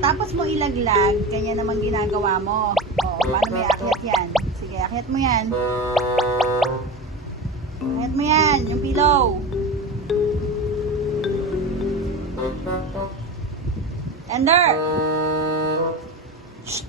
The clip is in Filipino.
Pagkatapos mo ilaglag, kanya naman ginagawa mo. Oo, paano may akyat yan? Sige, akyat mo yan. Akyat mo yan, yung pillow. Ender! Shh!